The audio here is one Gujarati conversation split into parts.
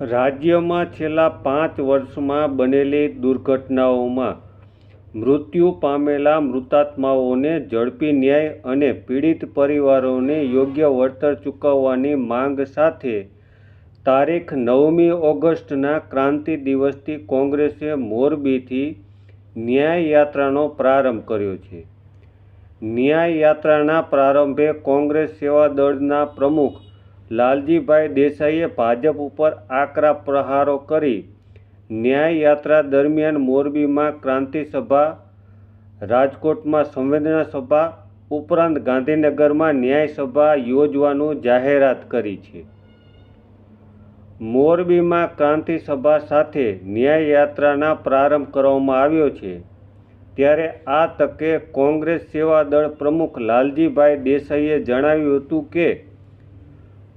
રાજ્યમાં છેલ્લા પાંચ વર્ષમાં બનેલી દુર્ઘટનાઓમાં મૃત્યુ પામેલા મૃતાત્માઓને ઝડપી ન્યાય અને પીડિત પરિવારોને યોગ્ય વળતર ચૂકવવાની માંગ સાથે તારીખ નવમી ઓગસ્ટના ક્રાંતિ દિવસથી કોંગ્રેસે મોરબીથી ન્યાય યાત્રાનો પ્રારંભ કર્યો છે. ન્યાય યાત્રાના પ્રારંભે કોંગ્રેસ સેવા દળના પ્રમુખ લાલજીભાઈ દેસાઈએ ભાજપ ઉપર આકરા પ્રહારો કરી ન્યાય યાત્રા દરમિયાન મોરબીમાં ક્રાંતિ સભા, રાજકોટમાં સંવેદના સભા, ઉપરાંત ગાંધીનગરમાં ન્યાય સભા યોજવાનું જાહેરાત કરી છે. મોરબીમાં ક્રાંતિ સભા સાથે ન્યાય યાત્રાના પ્રારંભ કરવામાં આવ્યો છે. ત્યારે આ તકે કોંગ્રેસ સેવા દળ પ્રમુખ લાલજીભાઈ દેસાઈએ જણાવ્યું હતું કે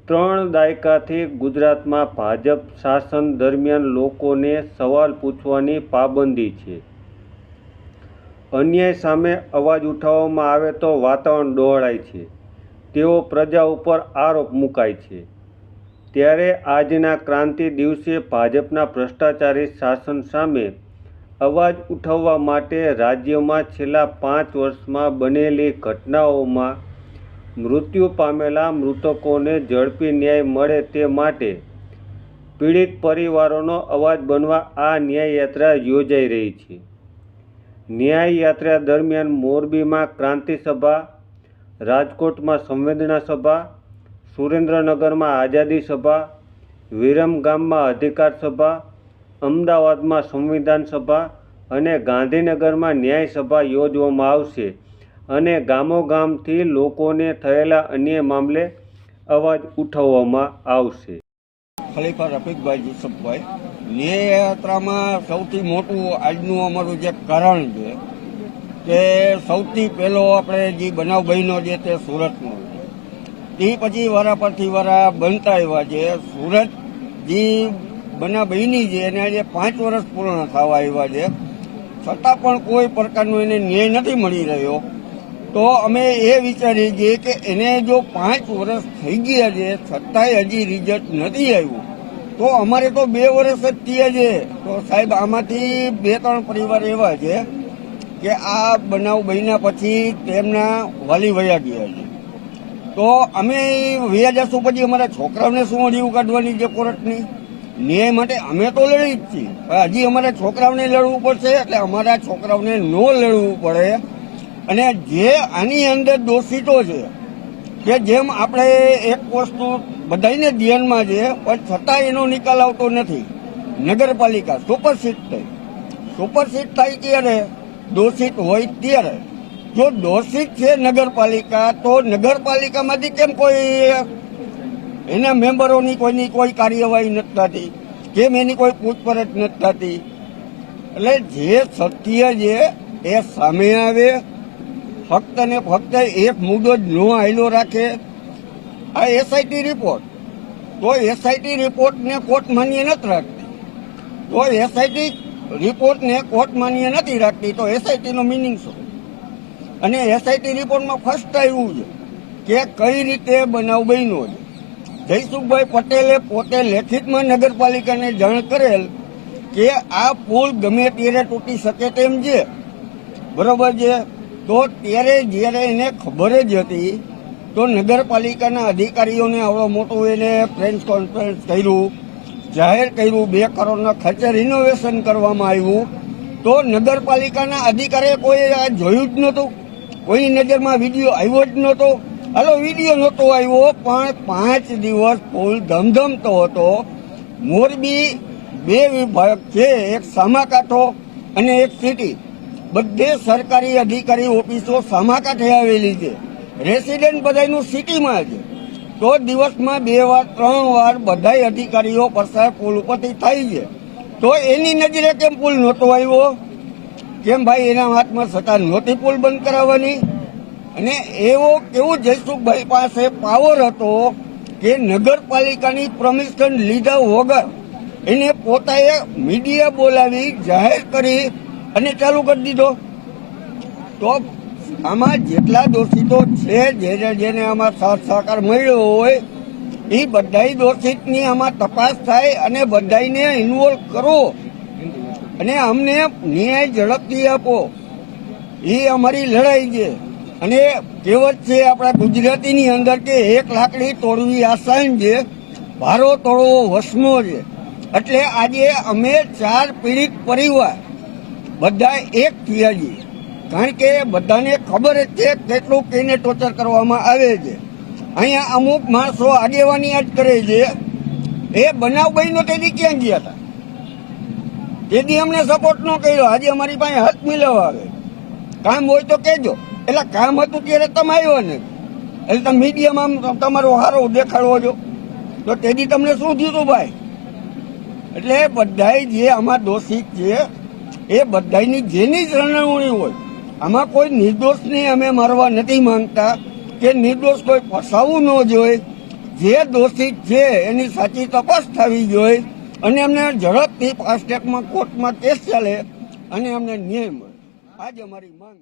ત્રણ દાયકાથી ગુજરાતમાં ભાજપ શાસન દરમિયાન લોકોને સવાલ પૂછવાની પાબંદી છે. અન્યાય સામે અવાજ ઉઠાવવામાં આવે તો વાતાવરણ ડહોળાય છે. તેઓ પ્રજા ઉપર આરોપ મુકાય છે. ત્યારે આજના ક્રાંતિ દિવસે ભાજપના ભ્રષ્ટાચારી શાસન સામે અવાજ ઉઠાવવા માટે રાજ્યમાં છેલ્લા પાંચ વર્ષમાં બનેલી ઘટનાઓમાં મૃત્યુ પામેલા મૃતકોને ઝડપી ન્યાય મળે તે માટે પીડિત પરિવારોનો અવાજ બનવા આ ન્યાય યાત્રા યોજાઈ રહી છે. ન્યાય યાત્રા દરમિયાન મોરબીમાં ક્રાંતિ સભા, રાજકોટમાં સંવેદના સભા, સુરેન્દ્રનગરમાં આઝાદી સભા વિરમગામમાં અધિકાર સભા, અમદાવાદમાં સંવિધાન સભા અને ગાંધીનગરમાં ન્યાય સભા યોજવામાં આવશે. અને ગામોગામથી લોકોને થયેલા અન્ય મામલે અવાજ ઉઠાવવામાં આવશે. ખલીફા રફીકભાઈ યુસુફભાઈ ન્યાય યાત્રામાં સૌથી મોટું આજનું અમારું જે કારણ છે કે સૌથી પહેલો આપણે જે બનાવ બન્યો છે તે સુરતનો તે પછી વારા પરથી વારા બનતા એવા છે. સુરત જે બનાવ બની છે એને આજે પાંચ વર્ષ પૂર્ણ થવા આવ્યા છે. છતાં પણ કોઈ પ્રકારનો એને ન્યાય નથી મળી રહ્યો. તો અમે એ વિચારીએ છીએ કે એને જો પાંચ વર્ષ થઈ ગયા છે, છતાંય હજી રિઝલ્ટ નથી આવ્યું. તો અમારે તો બે વર્ષ જ થયા છે. તો સાહેબ, આમાંથી બે ત્રણ પરિવાર એવા છે કે આ બનાવ બન્યા પછી તેમના વાલી વયા ગયા છે. તો અમે વયા જશું પછી અમારા છોકરાઓને શું અડીવું કાઢવાની છે કોર્ટની? ન્યાય માટે અમે તો લડી જ છીએ. હજી અમારા છોકરાઓને લડવું પડશે, એટલે અમારા છોકરાઓને ન લડવું પડે. અને જે આની અંદર દોષિતો છે, કે જેમ આપણે એક વસ્તુ બધાને ધ્યાનમાં છે, પણ છતાં એનો નિકાલ આવતો નથી. નગરપાલિકા સુપરસીટ થઈ. સુપરસીટ થાય ત્યારે દોષિત હોય ત્યારે. જો દોષિત છે નગરપાલિકા, તો નગરપાલિકામાંથી કેમ કોઈ એના મેમ્બરોની કોઈની કોઈ કાર્યવાહી નથી થતી? કેમ એની કોઈ પૂછપરછ નથી થતી? એટલે જે સત્ય છે, એ સામે આવે ફક્ત ને ફક્ત એક મુદ્દો જ નો આયલો રાખે. આ એસઆઈટી રિપોર્ટ તો એસઆઈટી રિપોર્ટને કોર્ટ માન્ય નથી રાખતી. તો એસઆઈટી રિપોર્ટને કોર્ટ માન્ય નથી રાખતી. તો એસઆઈટીનો મિનિંગ શું? અને એસઆઈટી રિપોર્ટમાં ફર્સ્ટ આવ્યું છે કે કઈ રીતે બનાવ બન્યો છે. જયસુખભાઈ પટેલે પોતે લેખિતમાં નગરપાલિકાને જાણ કરેલ કે આ પુલ ગમે ત્યારે તૂટી શકે તેમ છે. બરોબર છે? તો ત્યારે જ્યારે એને ખબર જ હતી, તો નગરપાલિકાના અધિકારીઓને આવડો મોટું એને પ્રેસ કોન્ફરન્સ કર્યું, જાહેર કર્યું, બે કરોડના ખર્ચે રિનોવેશન કરવામાં આવ્યું. તો નગરપાલિકાના અધિકારીએ કોઈ આ જોયું જ નહોતું કોઈની નજરમાં વીડિયો આવ્યો જ નહોતો. હાલો વીડિયો નહોતો આવ્યો, પણ પાંચ દિવસ પુલ ધમધમતો હતો. મોરબી બે વિભાગ છે, એક સામાકાંઠો અને એક સિટી બધે સરકારી અધિકારી ઓફિસો સામાકાંઠે આવેલી છે. રેસિડેન્ટ બધાનું સિટીમાં છે. તો દિવસમાં બે વાર, ત્રણ વાર બધાય અધિકારીઓ પસાર પુલ ઉપરથી થાય છે. તો એની નજરે કેમ પુલ નહોતો આવ્યો? કેમ ભાઈ એના હાથમાં સત્તા નહોતી પુલ બંધ કરાવવાની? અને એવો કેવું જયસુખભાઈ પાસે પાવર હતો કે નગરપાલિકાની પરમિશન લીધા વગર એને પોતાએ મીડિયા બોલાવી જાહેર કરી અને ચાલુ કરી દીધો. તો આમાં જેટલા દોષિતો છે જેને જેને આમાં સાથ સહકાર મળ્યો હોય, એ બધાય દોષિતની આમાં તપાસ થાય અને બધાયને ઇન્વોલ્વ કરો. અને અમને ન્યાય ઝડપથી આપો. એ અમારી લડાઈ છે. અને કહેવત છે આપણા ગુજરાતીની અંદર કે એક લાકડી તોડવી આસાન છે, ભારો તોડવો વસમો છે. એટલે આજે અમે ચાર પીડિત પરિવાર બધા એક થયા છીએ કારણ કે બધાને ખબર જ છે કેટલું કહીને ટોર્ચર કરવામાં આવે છે. અહીંયા અમુક માણસો આગેવાની જ કરે છે. એ બનાવ બહેનો તેથી ક્યાં ગયા હતા? તેથી અમને સપોર્ટ ન કર્યો. આજે અમારી પાસે હાથ મિલાવવા આવે. કામ હોય તો કહેજો. એટલે કામ હતું ત્યારે તમે આવ્યો ને. એટલે તમે મીડિયામાં તમારો હારો દેખાડવો છો. તો તેથી તમને શું થયું ભાઈ? એટલે બધાય જે આમાં દોષિત છે એ બધાની જેની જ રણવણી હોય, આમાં કોઈ નિર્દોષને અમે મારવા નથી માંગતા. કે નિર્દોષ કોઈ ફસાવવું ન જોઈએ, જે દોષિત છે એની સાચી તપાસ થવી જોઈએ. અને અમને ઝડપથી ફાસ્ટેગમાં કોર્ટમાં કેસ ચાલે, અને અમને ન્યાય મળે. આજ અમારી માંગ.